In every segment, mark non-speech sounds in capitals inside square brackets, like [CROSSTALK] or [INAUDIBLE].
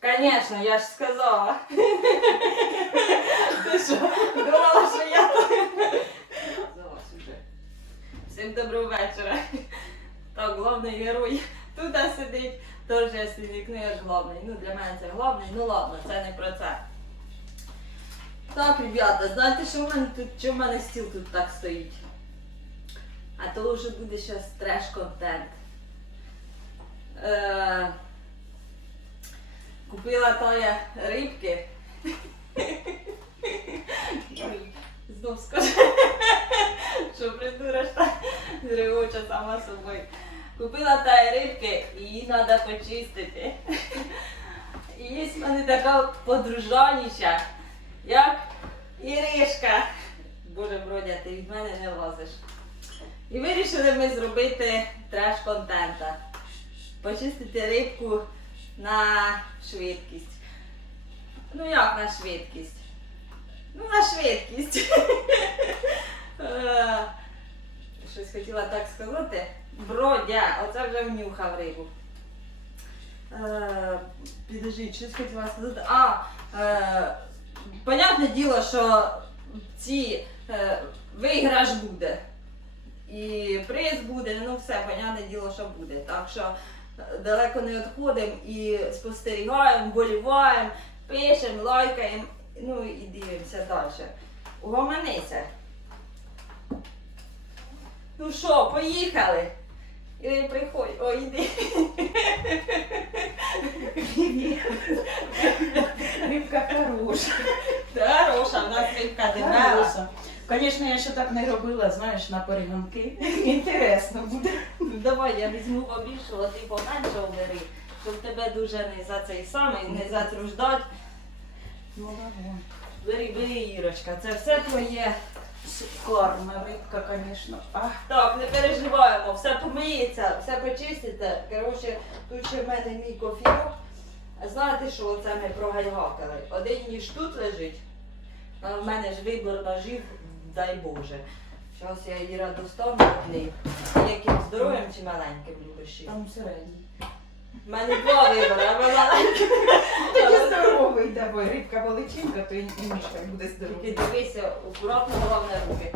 Конечно, я ж сказала. [LAUGHS] Ти що, думала, що я Казалась. Всім доброго вечора. Так, головний герой тут сидить, теж я сидить, ну я ж головний. Ну для мене це головний, ну ладно, це не про це. Так, ребята, знаєте, що в мене тут, що в мене стіл тут так стоїть? А то вже буде зараз треш-контент. Е, Купила тоя рибки. Знов скажу, що придураш та зривуча сама собою. Купила тої рибки і її треба почистити. І є в мене така подружаніша, як Іришка. Боже, Бродя, ти від мене не лазиш. І вирішили ми зробити треш-контента. Почистити рибку на швидкість. Ну як на швидкість? Ну на швидкість. [LAUGHS] Е, Щось хотіла так сказати. Бродя, оце вже внюхав рибу. Е, Підождіть, щось хотіла сказати. А, е, понятне діло, що ці виграш буде. І приз буде, ну все, понятне діло, що буде. Так що далеко не відходимо і спостерігаємо, боліваємо, пишемо, лайкаємо, ну і дивимося далі. Угомонися. Ну що, поїхали? І приходь, ой, іди. Рибка хороша. Хороша, в нас рибка дебела. Звісно, я ще так не робила, знаєш, на перегонки. [LAUGHS] Інтересно буде. Давай я візьму побільшу, а ти поменше бери, щоб тебе дуже не за цей самий, не затруждать. Ну, давай. Бери, бери, Ірочка, це все твоє. Шикарна рибка, звісно. Так, не переживаємо, все помиється, все почистите. Коротше, тут ще в мене мій кофійок. Знаєте, що оце ми прогайгакали? Один ніж тут лежить, в мене ж вибор ножів, дай Боже. Зараз я Іра достану клей. Яким здоровим чи маленьким любиш? їх? там середній. В мене два вибори, а ви маленькі. Тоді здоровий, давай. Рибка величинка, то і мішка буде здоровий. дивися, акуратно головне руки.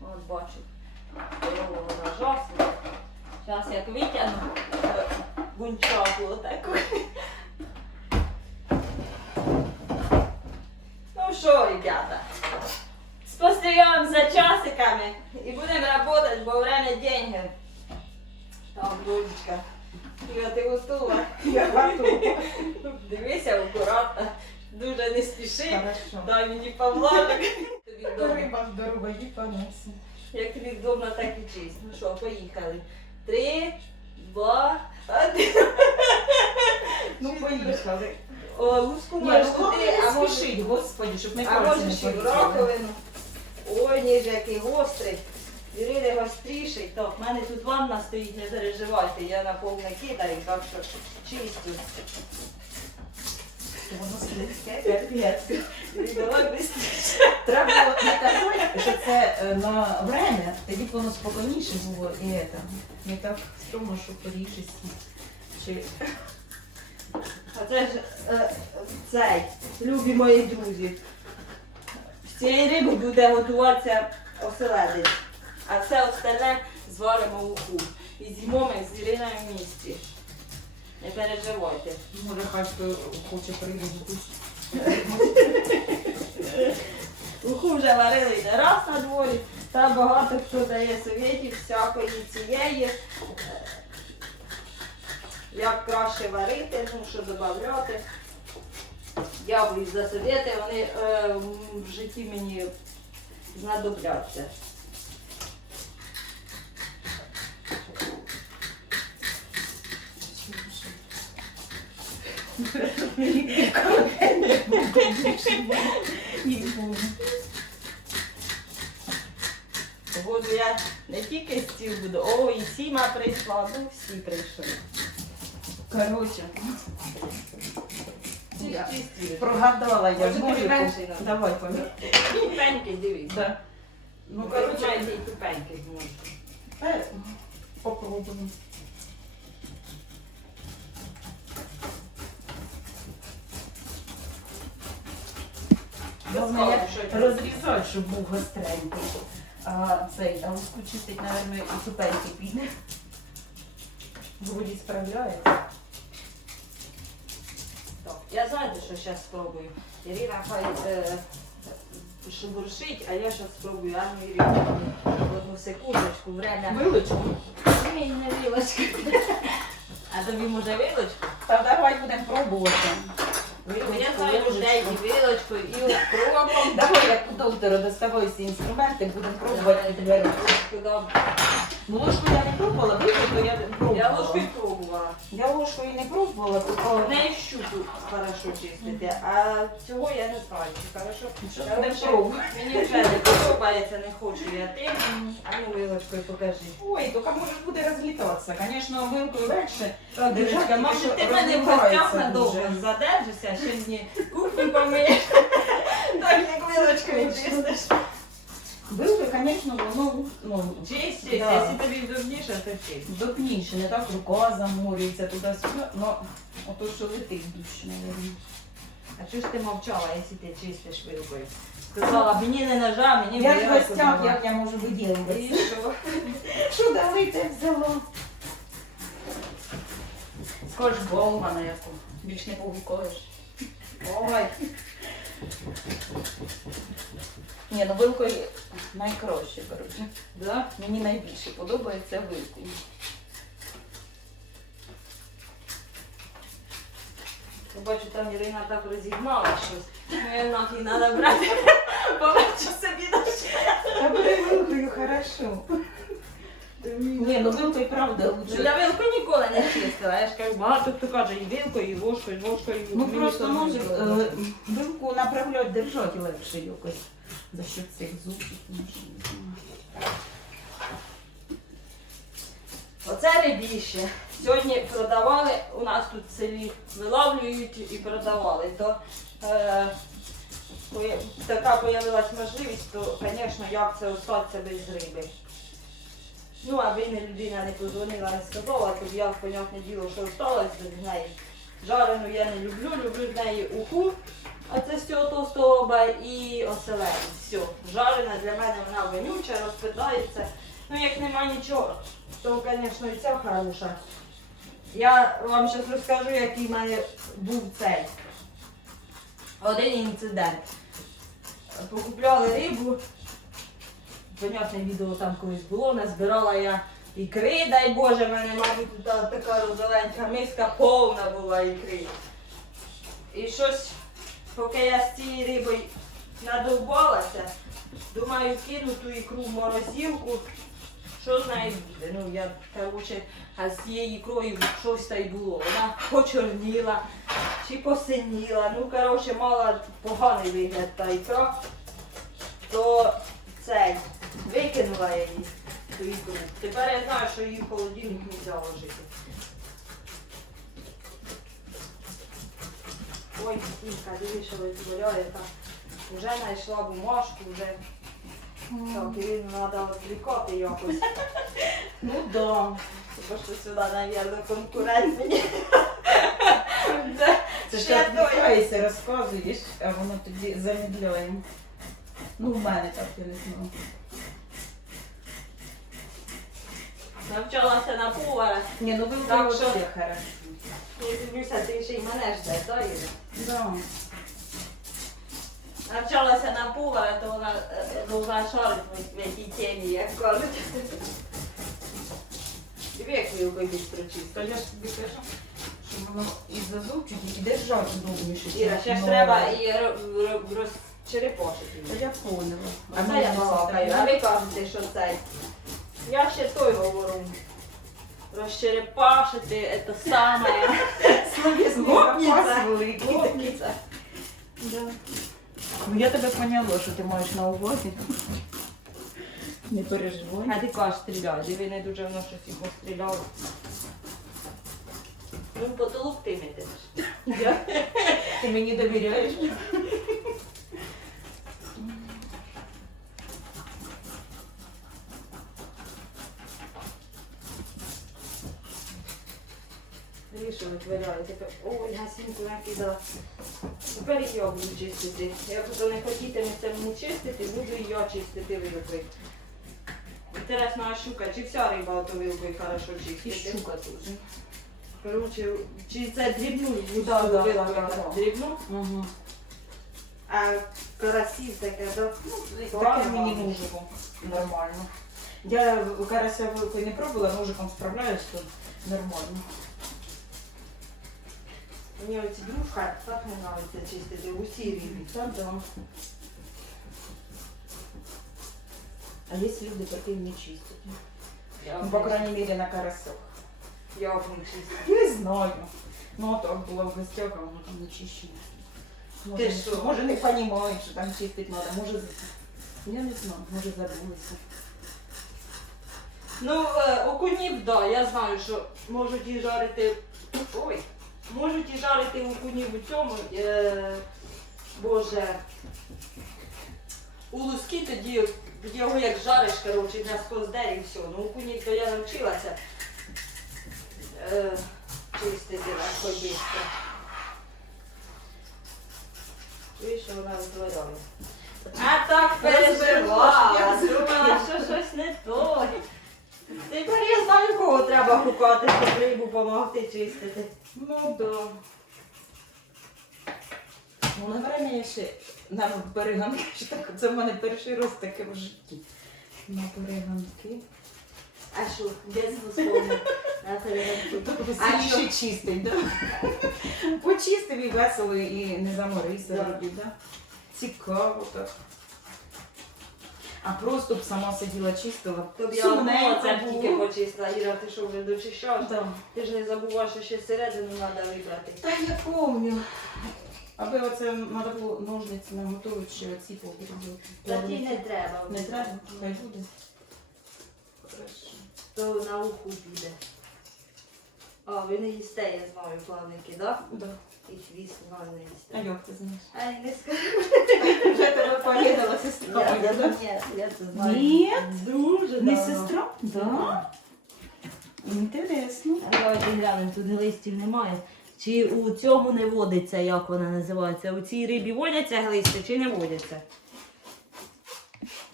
От бачу. Здорового ножа. Зараз як витягну гунчаку отаку. Ну що, ребята, спостерігаємо за часиками і будемо працювати, бо время деньги. Так, дочка. Юля, ти готова? Я готова. Дивися акуратно, дуже не спіши. Хорошо. Дай мені Павлажик. Тобі. Риба здорова, їй понесе. Як тобі вдома, так і чисть. Ну що, поїхали. Три, два, один. Ну, поїхали. О, луску Ні, маєш ну а може, господи, щоб не а може ще раковину. Ой, ніж який гострий. Юрій гостріший. Так, в мене тут ванна стоїть, не переживайте, я на повне кидаю, так що чистю. Воно слизьке, давай швидше. Треба було не казати, що це е, на время, тоді б воно спокійніше було і это, не так стрьомно, що поріжеться. Чи А це ж е, цей, любі мої друзі. Цієї риби буде готуватися оселедець, а все остальне зваримо в уху. І з'їмо ми з Іриною в місті. Не переживайте. може хай хто хоче прийти. Уху вже варили не раз на дворі, та багато хто дає совєтів всякої цієї. Як краще варити, ну що додати. Дякую за совєти, вони е, в житті мені знадобляться. Буду я не тільки стіл буду, о, і Сіма прийшла, ну всі прийшли. Коротше, я Прогадала я Може, Можу. Давай помір. Тупеньки, дивись. Да. Ну, Ну, коротше, коротше, тупенький може. е, попробуємо. Головне, Розколе, що щоб був гостренький. А цей, а ускучистить, мабуть, і тупеньки піде. Вроді справляється. Я знаєте, що зараз спробую. Ірина хай е, шебуршить, а я зараз спробую. А ну, Ірина, одну секундочку, время. Вилочку. Ні, не вилочку. А тобі може вилочку? Та давай будемо пробувати. Я знаю ложечку. людей і вилочку, і укропом. Давай, як у доктора доставай всі інструменти, будемо пробувати. Добре. Ну, ложку я не пробувала, вилку я пробувала. Я ложкою пробувала. Я ложку і не пробувала, тільки Не щуку хорошо чистити, а цього я не знаю, чи хорошо. Я не пробую. Мені вже не подобається, не хочу я тим. А ну вилочкою покажи. Ой, тільки може буде розлітатися. Звісно, вилкою легше. Дивіться, може ти мене в гостях надовго задержишся, ще мені кухню помиєш. Так як вилочкою чистиш. Звісно, воно ну, Чистиш, Да. якщо тобі вдобніше, то чисть. Допніше, не так рука заморюється туди-сюди, ну, ото що летить душ, мабуть. А чого ж ти мовчала, якщо ти чистиш вилкою? Сказала, мені не ножа, мені Я в вилку гостях, давай. як я можу виділитися. І що? Що дали, те взяла. Скажеш, болвана яку. Більш не повікуєш. Ой, Ні, ну вилкою найкраще, коротше. да? Мені найбільше подобається вилкою. Я бачу, там Ірина так розігнала щось. Ну, я нафіг треба брати. [LAUGHS] Побачу собі дощ. Та буде вилкою хорошо. Ні, ну вилкою правда Ну, лучше. я вилку ніколи не чистила. Я ж кажу, багато хто каже, і вилкою, і ложкою, і ложкою. Ну просто то може е, вилку направляти, держати легше якось. За що цих зубів. Оце рибіще. Сьогодні продавали, у нас тут в селі виловлюють і продавали. То е, така з'явилась можливість, то, звісно, як це остатися без риби. Ну, аби не людина не позвонила, не сказала, то я, понятне діло, що осталось без неї. Жарену я не люблю, люблю з неї уху, а це з цього товстого оба і оселедець. Все, жарена для мене вона вонюча, розпитається. Ну, як нема нічого, то, звісно, і ця хороша. Я вам зараз розкажу, який в мене був цей. Один інцидент. Покупляли рибу. Понятне відео там колись було, назбирала я ікри, дай Боже, в мене, мабуть, тут така розоленька миска повна була ікри. І щось, поки я з цією рибою надовбалася, думаю, кину ту ікру в морозилку. Що з нею буде? Ну, я, коротше, а з цією ікрою щось та й було. Вона почорніла чи посиніла. Ну, коротше, мала поганий вигляд та ікра. То цей, викинула я її. ікру. Тепер я знаю, що її в холодильник не можна ложити. Ой, Інка, диви, що витворяє. Вже знайшла бумажку, вже так, треба відвлікати якось. [LAUGHS] Ну да. Бо що сюди, мабуть, конкурент мені. Це ж ще ти той. розказуєш, а воно тоді замедляє. Ну, в мене так я не знаю. Навчалася на повара. Ні, ну вилка Так, що? хорошо. Я дивлюся, ти ще й мене ждеш, так, Іра? Да. Навчалася на повара, то вона е, должна шарити в якій темі, як кажуть. Диви, як вилкою більш То прочистити. я ж тобі кажу, що воно із-за зубчиків і держати удобніше. Іра, ще ж треба і ро- ро- розчерепошити. Та я поняла. А це я балакаю, а ви кажете, що це. Я ще той говорю. Розчерепашити, це саме. Гопніця. Гопніця. Да. Ну я тебе поняла, що ти маєш на увазі. Не переживай. А ти кажеш, стріляй, диви, не дуже воно щось і постріляло. Ну, потолок ти метиш. Ти мені довіряєш? Рішу витворяю. Тепер, ой, гасінку накидала. Тепер і я буду чистити. Якщо не хотітиметься мені чистити, буду і я чистити вилкою. Інтересно, а щука, чи вся риба ото вилкою хорошо І чистити? щука теж. Коротше, чи це дрібну Да, да, да, дрібну, Угу. а карасів таке, да? Таке мені ножиком нормально. Я карася вилкою не пробувала, ножиком справляюсь, то нормально. Мені оці брюшка так не подобається чистити, усі рибі. Та да. А є люди, які не чистять. Я Ну, по крайней мере, на карасях. Я б не чистила. Не знаю. Ну, а так було в гостях, а воно там не чищено. Може, Ти що? може не розуміють, що там чистить треба, може, з- я не знаю, може забулися. Ну, е, окунів, да, я знаю, що можуть і жарити. Ой, можуть і жарити окунів у цьому. Е, боже. У луски тоді його як жариш, коротше, на скоздері і все. Ну, окунів то я навчилася е, чистити і швидко. Чуєш, що вона витворяє. А так переживала, думала, що щось не то. Знаю, кого треба гукати, щоб рибу допомогти чистити. Ну, да. Ну, на я ще на так, це в мене перший раз таке в житті. На перегонки. А що, перегонку. Тобто А що? ще чистить, да? Почистив і весело, і не заморився Да. да? Цікаво так а просто б сама сиділа, чисто. Тобі одне це б тільки почистила, Іра, ти що вже дочищаєш? Да. Ти ж не забував, що ще середину треба вибрати. Та я помню. Аби оце треба було ножниці наготовити, ще оці попробувати. Та ті не треба. Не треба, хай буде. То на уху піде. А, ви не їсте, я знаю, плавники, так? Да? Так. Да. 28, 12. А як ти знаєш? Ай, не скажу. Вже тебе повідала сестра. Я, я, ні, я це знаю. Ні? Дуже Не сестра? Да? Інтересно. Давайте глянемо, тут глистів немає. Чи у цього не водиться, як вона називається? У цій рибі водяться глисти чи не водяться?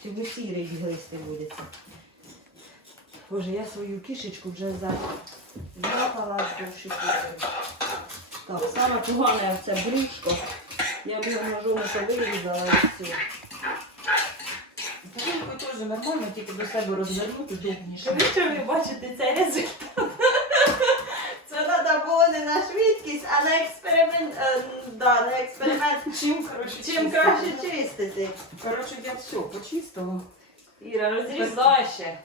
Чи в усій рибі глисти водяться? Боже, я свою кішечку вже за... запала з душі. Так, саме погане це брюшко. Я б його ножом то вирізала і все. Тарілку теж нормально, тільки до себе розвернути довніше. Що ви бачите цей результат? Це треба було не на швидкість, а на експеримент. е, да, на експеримент. Чим коротше Чим краще чистити. Коротше, я все почистила. Іра, розрізай ще.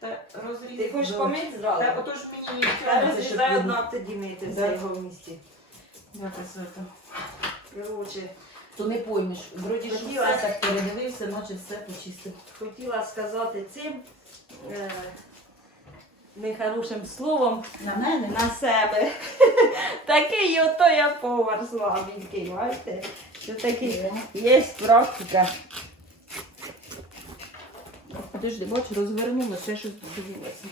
Та. Ти хочеш Да. помити зразу? Та отож мені Та тягнеться, щоб розрізай одна, тоді мити Да. все його Якось То не поймеш. Вроді ж Хотіла- все так передивився, наче все почистив. хотіла сказати цим е, нехорошим словом На мене? на себе. [LAUGHS] Такий ото я повар слабенький, бачите? Що такий є практика. Подожди, бач, розвернула, ще щось подивилася.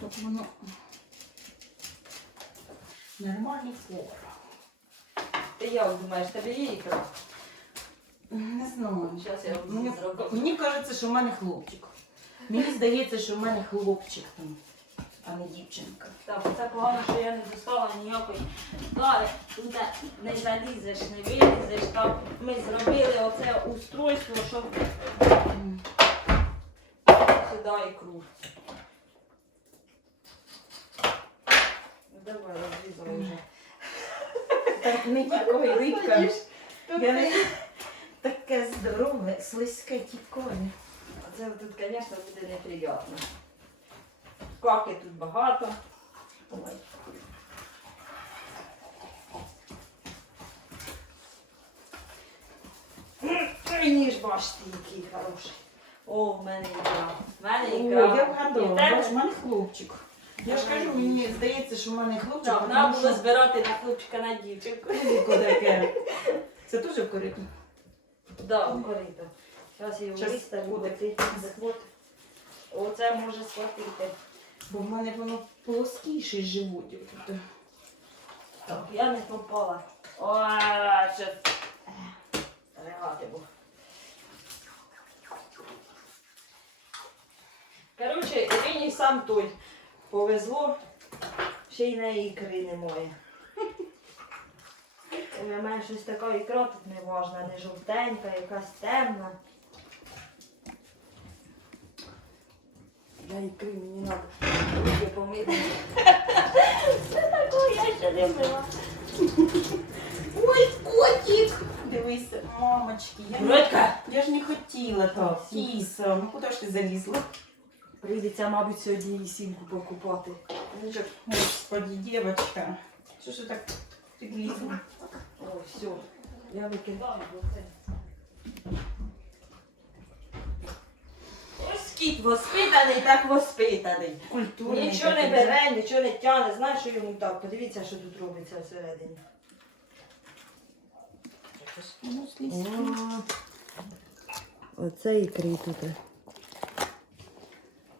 Тобто воно нормальний форм. Ти як думаєш, тобі є ікра? Не знаю. Зараз я Мені, вам зроблю. мені кажеться, що в мене хлопчик. Мені здається, що в мене хлопчик там, а не дівчинка. Так, це погано, що я не достала ніякої дари. Тут не залізеш, не вилізеш. Там ми зробили оце устройство, щоб М. сюди ікру. Давай, розрізали вже. Так не тікає рибка. Я не... Таке здорове, слизьке тікає. Це тут, звісно, буде неприємно. Каки тут багато. Ой. І ніж бачите, який хороший. О, в мене ікра. В мене О, я вгадала, в мене хлопчик. Я ж кажу, мені здається, що в мене хлопчик, Так, тому треба було що збирати на хлопчика на дівчинку. Кузико таке. Це теж в кориті? Да, корито. Зараз його Щас виставлю, буде. бо ти захват. Оце може схватити. Бо в мене воно плоскіше живуть. Так, я не попала. О, ще ригати був. Коротше, Ірині сам той повезло, ще й на ікри немає. У мене щось така ікра тут не важна, не жовтенька, якась темна. Для ікри мені треба руки помити. Це такого я ще не била. Ой, котик! Дивися, мамочки, я, не- я ж не хотіла. Так, Кіса, ну куди ж ти залізла? Прийдеться, мабуть, сьогодні і сімку покупати. Господи, дівчинка. Що ж так підлізла? О, все. Я викидаю. Ось кіт воспитаний, так воспитаний. Культурний. Нічого не такий. бере, нічого не тягне. Знаєш, що йому так? Подивіться, що тут робиться всередині. Ну. Оце ікри тут.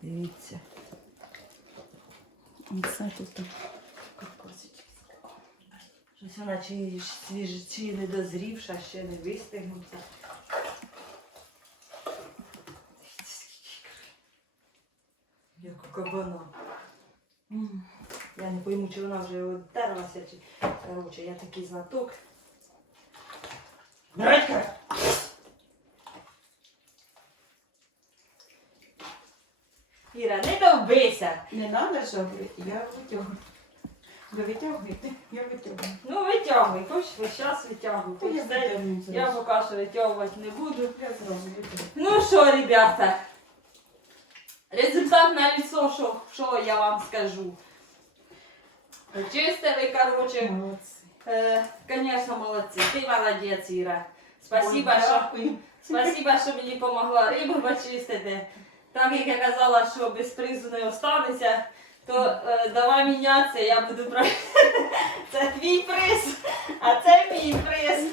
Дивіться. Оце тут. Щось вона чи свіжа, чи не дозрівша, ще не вистигнута. Як у кабана. Я не пойму, чи вона вже одтерлася, чи. Коротше, я такий знаток. Братька! Іра, не треба жабрити, я витягую. Ви витягуєте? Я витягую. Ну витягуй, хоч витягуй. Я це- витягну Я поки що витягувати не буду. Я зразу витягну. Ну що, ребята, результат на лицо, що, що я вам скажу. Чистили, короче, Молодці. э, конечно, молодці. Ти молодець, Іра. Спасибо, Ой, що, дякую. спасибо, що мені допомогла рибу почистити. Так як я казала, що без призу не останеться, то е, давай мінятися, я буду про. [LAUGHS] Це твій приз, а це мій приз.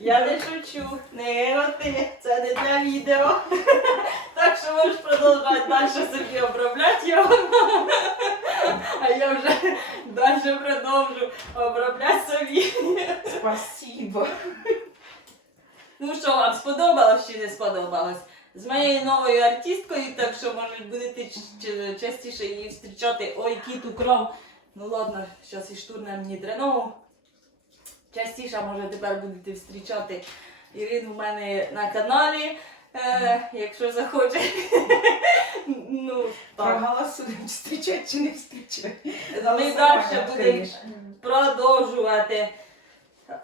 Я не шучу, не оти, це не для відео. [LAUGHS] Так що можеш продовжувати далі собі обробляти його. [LAUGHS] А я вже далі продовжу обробляти собі. Спасибо. Ну що, вам сподобалось чи не сподобалось? З моєю новою артисткою, так що може будете частіше її зустрічати. Ой, кіту кров. Ну ладно, зараз і штурнем мені дренову. Частіше може тепер будете зустрічати Ірину в мене на каналі. Е, якщо захоче. [LAUGHS] ну, так. Проголосуємо, зустрічати чи не зустрічати. Ми далі будемо продовжувати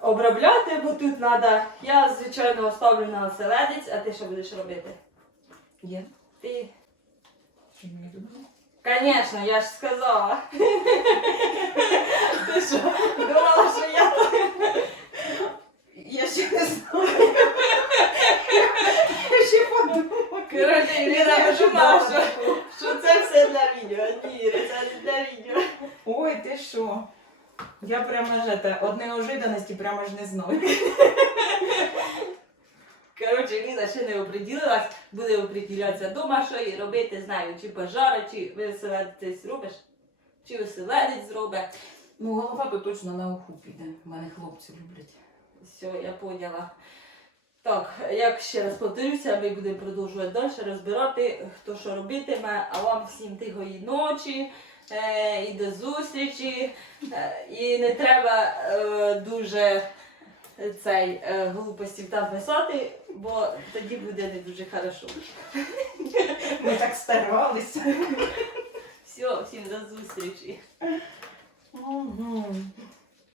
обробляти, бо тут треба. Я, звичайно, оставлю на оселедець, а ти що будеш робити? Я? Ти. Звісно, я ж сказала. [LAUGHS] Ти що, думала, що я Я ще не знаю. Я ще подумала. Коротше, Ірина подумала, що, що це все для відео. Ні, це не для відео. Ой, ти що? Я прямо ж это, од неожиданності прямо ж не знаю. Коротше, Ліза ще не оприділилась, буде оприділятися вдома, що їй робити, знаю, чи пожара, чи виселедець робиш, чи виселедець зробить. Ну, голова то точно на уху піде. У мене хлопці люблять. Все, я поняла. Так, як ще раз повторюся, ми будемо продовжувати далі розбирати, хто що робитиме, а вам всім тихої ночі і до зустрічі. Е, і не треба е, дуже цей е, глупостів там писати, бо тоді буде не дуже хорошо. Ми так старалися. Все, всім до зустрічі.